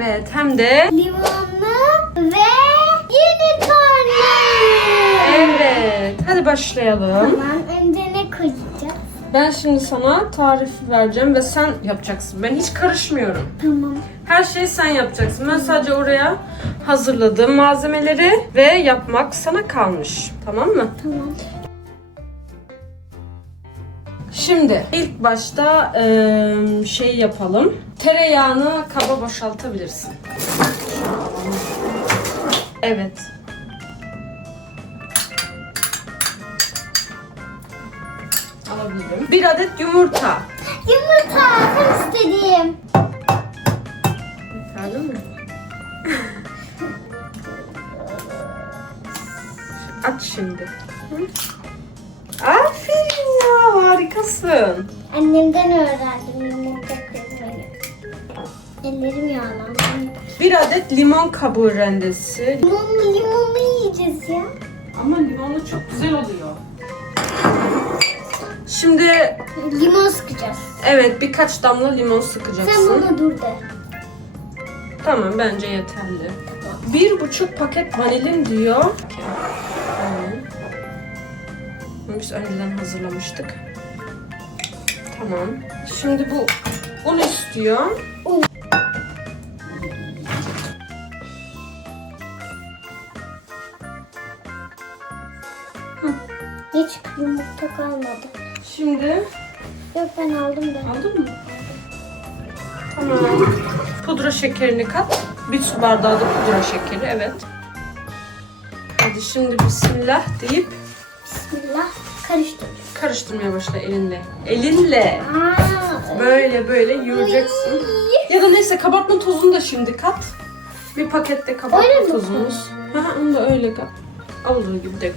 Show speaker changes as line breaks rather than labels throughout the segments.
Evet, hem de
limonlu ve unicornlu.
evet. Hadi başlayalım.
Tamam, önce ne koyacağız?
Ben şimdi sana tarifi vereceğim ve sen yapacaksın. Ben hiç karışmıyorum.
Tamam.
Her şeyi sen yapacaksın. Ben sadece oraya hazırladığım malzemeleri ve yapmak sana kalmış. Tamam mı?
Tamam.
Şimdi ilk başta şey yapalım. Tereyağını kaba boşaltabilirsin. Evet. Alabilirim. 1 adet yumurta.
Yumurta, ben istediğim.
Yeterli mi? Aç şimdi. Aferin ya, harikasın.
Annemden öğrendim yumurta kırmayı. Ellerim yağlandı.
1 adet limon kabuğu rendesi.
Limonlu yiyeceğiz ya.
Ama limonlu çok güzel oluyor. Şimdi
Limon sıkacağız.
evet, birkaç damla limon
Sen
sıkacaksın.
bana dur de.
Tamam, bence yeterli. 1,5 paket vanilin diyor. Tamam. Bunu biz önceden hazırlamıştık. Tamam. Şimdi bu un istiyor.
Hiç yumurta kalmadı.
Şimdi
Yok, ben aldım ben.
aldın mı? Tamam. Pudra şekerini kat. 1 su bardağı da pudra şekeri. Evet. Hadi şimdi bismillah deyip
Bismillah, karıştır.
karıştırmaya başla elinle. Elinle.
Aa,
Böyle böyle yoğuracaksın. Ya da neyse, kabartma tozunu da şimdi kat. Bir pakette
Öyle
kabartma
mi
tozumuz. Ha, onu da öyle kat. Olduğu gibi dök.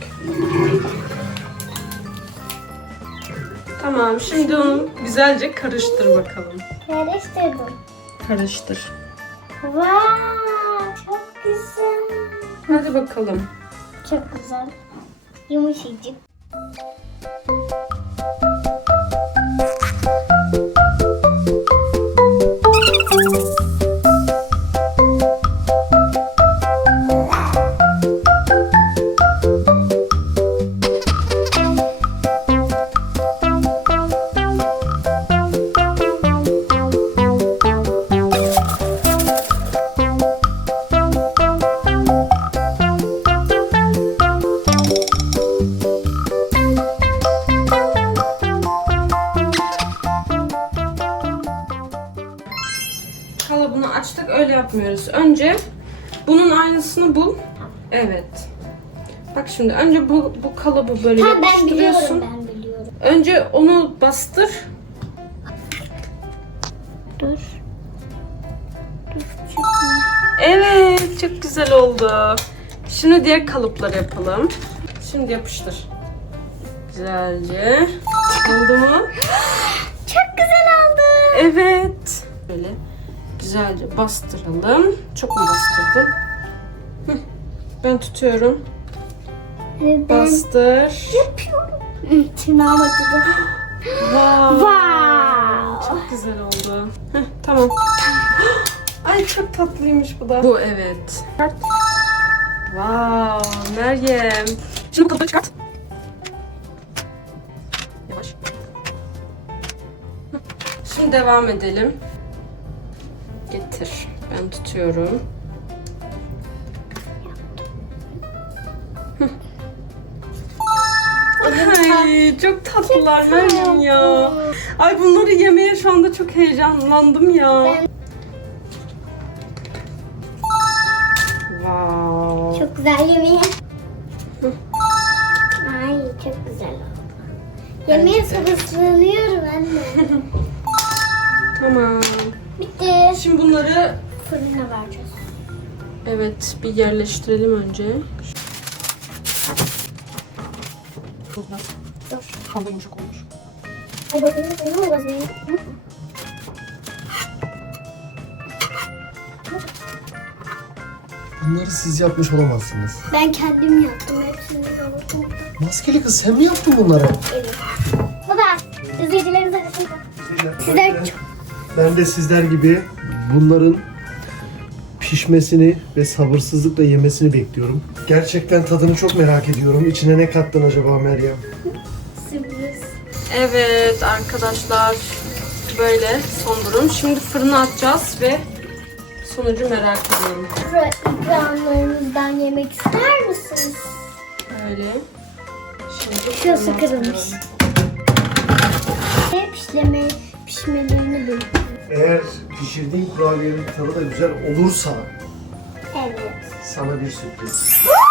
Tamam, şimdi onu güzelce karıştır bakalım.
karıştırdım.
Karıştır.
Vay, çok güzel.
Hadi bakalım.
Çok güzel. Yumuşacık.
Kalıbını açtık, öyle yapmıyoruz. Önce bunun aynısını bul. Evet. Bak şimdi önce bu kalıbı böyle
Ha, ben
yapıştırıyorsun.
biliyorum, ben biliyorum.
Önce onu bastır.
Dur. Dur, çıkmıyor.
Evet, çok güzel oldu. Şimdi diğer kalıpları yapalım. Şimdi yapıştır. Güzelce. Oldu mu?
Çok güzel oldu.
Evet. Böyle güzelce bastıralım. Çok mu bastırdım? Hı. Ben tutuyorum.
Ben
Bastır.
yapıyorum. Tırnağım acıdı.
Wow.
Wow.
Çok güzel oldu. Heh, tamam. Ay, çok tatlıymış bu da. Bu evet. Çıkart. Wow, Meryem. Şimdi bu kalıbı çıkart. Yavaş. Hı. Şimdi devam edelim. Getir. Ben tutuyorum. Hı. Ay, çok tatlılar Meryem ya. Ay, bunları yemeye şu anda çok heyecanlandım ya.
Ben-
Wow.
Çok güzel yemeği. Ay, çok güzel oldu. Yemeğe sabırsızlanıyorum anne.
Tamam.
Bitti.
Şimdi bunları
Fırına vereceğiz.
evet bir yerleştirelim önce.
Dur.
Fazla yumuşak olmuş.
O bakımda fırına mı basmayı?
Bunları siz yapmış olamazsınız.
Ben kendim yaptım. Hepsini yoğurdum.
Maskeli kız, sen mi yaptın bunları?
Evet. Baba, izleyicilerimiz arasında. Sizler çok...
Ben de sizler gibi bunların pişmesini ve sabırsızlıkla yemesini bekliyorum. Gerçekten tadını çok merak ediyorum. İçine ne kattın acaba Meryem?
Sürpriz.
Evet arkadaşlar, böyle son durum. Şimdi fırına atacağız ve sonucu merak ediyorum.
İkramlarınızdan yemek ister misiniz?
Böyle. Şimdi
Şurası
fırına
kırılmış.
atıyorum.
Pişmelerini bekliyorum.
Eğer pişirdiğin kurabiyenin tadı da güzel olursa
Evet.
sana bir sürpriz.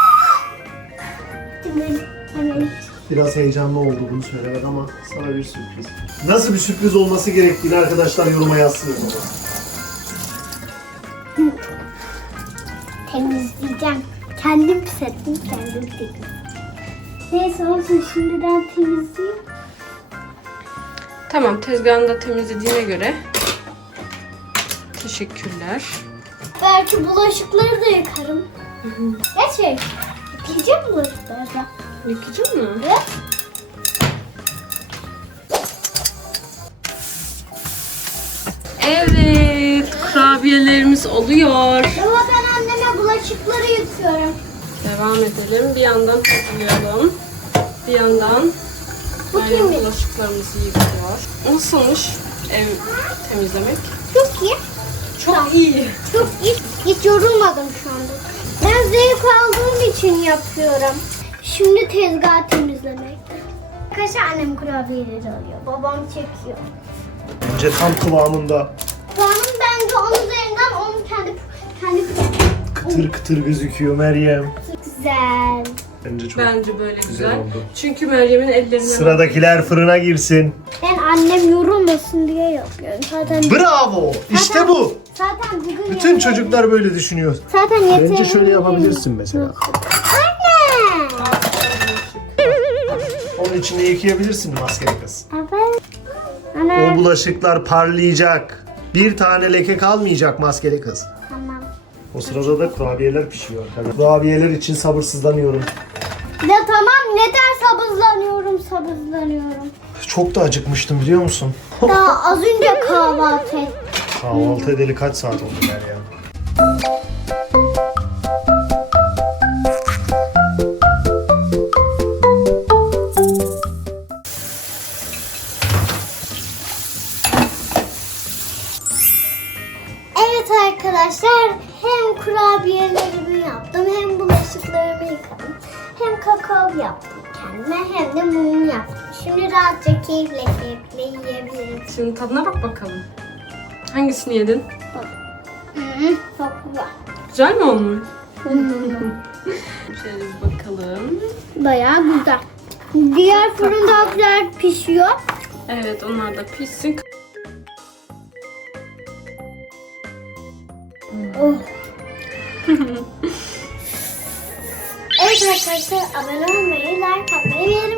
Hemen.
Biraz heyecanlı oldu bunu söylemek ama sana bir sürpriz. Nasıl bir sürpriz olması gerektiğini arkadaşlar yoruma yazsın.
Temizleyeceğim. Kendim pis ettim, kendim temizledim. Neyse olsun, şimdiden temizleyeyim.
Tamam, tezgahını da temizlediğine göre teşekkürler.
Belki bulaşıkları da yıkarım. Gerçek. Yıkayacak bulaşıkları da.
Yıkayacak mı?
Evet.
Evet, kurabiyelerimiz oluyor.
Baba, ben anneme bulaşıkları yıkıyorum.
Devam edelim. Bir yandan hazırlayalım. Bir yandan
Bakayım bir.
bulaşıklarımızı yıkıyor. Nasılmış ev temizlemek?
Çok iyi.
Çok iyi.
Çok iyi. Hiç yorulmadım şu anda. Ben zevk aldığım için yapıyorum. Şimdi tezgah temizlemekte. Arkadaşlar annem kurabiyeleri alıyor. Babam çekiyor.
Bence tam kıvamında.
Babamın bence onun üzerinden onun kendi
Kıtır kıtır gözüküyor Meryem.
güzel.
Bence çok
Bence böyle güzel.
oldu.
Çünkü Meryem'in ellerine
Sıradkiler fırına girsin.
Ben annem yorulmasın diye yapıyorum. Zaten
Bravo! İşte bu.
Zaten bugün
Bütün çocuklar böyle düşünüyor.
zaten yeter.
Bence şöyle yapabilirsin mesela.
Anne.
Onun içinde yıkayabilirsin maskeli kız.
Evet.
O
Anne.
bulaşıklar parlayacak. Bir tane leke kalmayacak maskeli kız.
Tamam.
O sırada da kurabiyeler pişiyor. Tabii. Kurabiyeler için sabırsızlanıyorum.
Ya tamam, neden sabırsızlanıyorum.
Çok da acıkmıştım biliyor musun?
Daha az önce kahvaltı ettim.
Kahvaltı edeli kaç saat oldu Meryem?
Evet arkadaşlar, hem kurabiyelerimi yaptım, hem bulaşıklarımı yıkadım, hem kakao yaptım kendime, hem de mum yaptım. Şimdi rahatça keyifle yiyebilirim.
Şimdi tadına bak bakalım. Hangisini yedin?
Çok güzel.
Güzel mi olmuş? Şöyle bir bakalım.
Bayağı güzel. Diğer fırın daha güzel pişiyor.
Evet, onlar da pişsin.
Oh. Evet arkadaşlar, abone olmayı, like atmayı ve